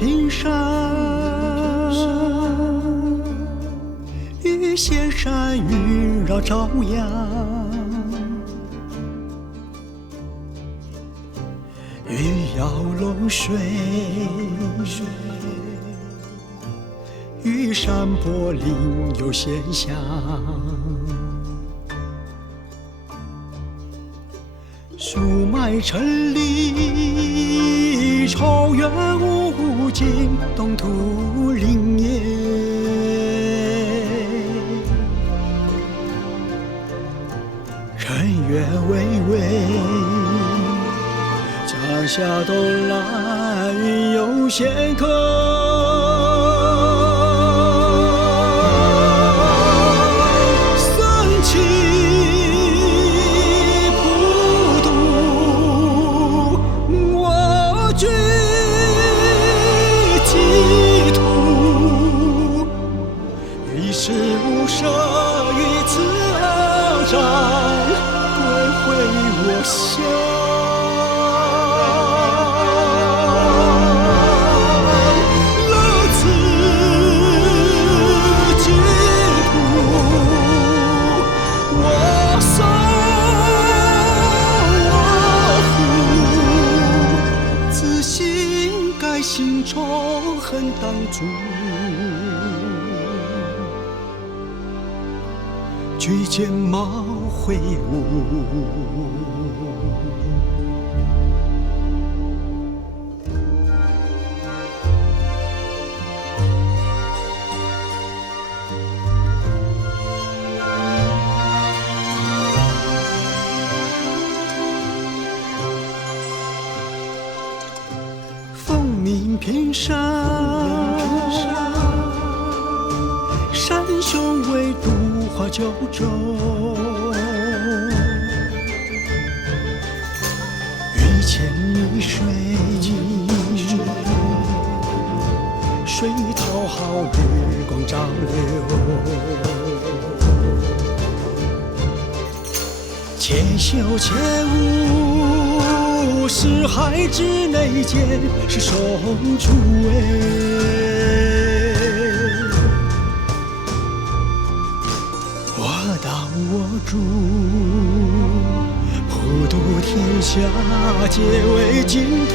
平山，与仙山云绕朝阳。鱼摇龙水，玉山柏林有仙香。树脉成林，超越无尽东土林野。人月巍巍，江夏东来云游仙客。无舍于此骯长，归回我乡。乐此净土，我守我护，自心改心仇恨当主。举剑矛挥舞，凤鸣平山，山雄为渡化九州。遇见泥水，水讨好日光长流。且修且悟，识海之内间，是手诸位。我当我主，普渡天下，皆为净土。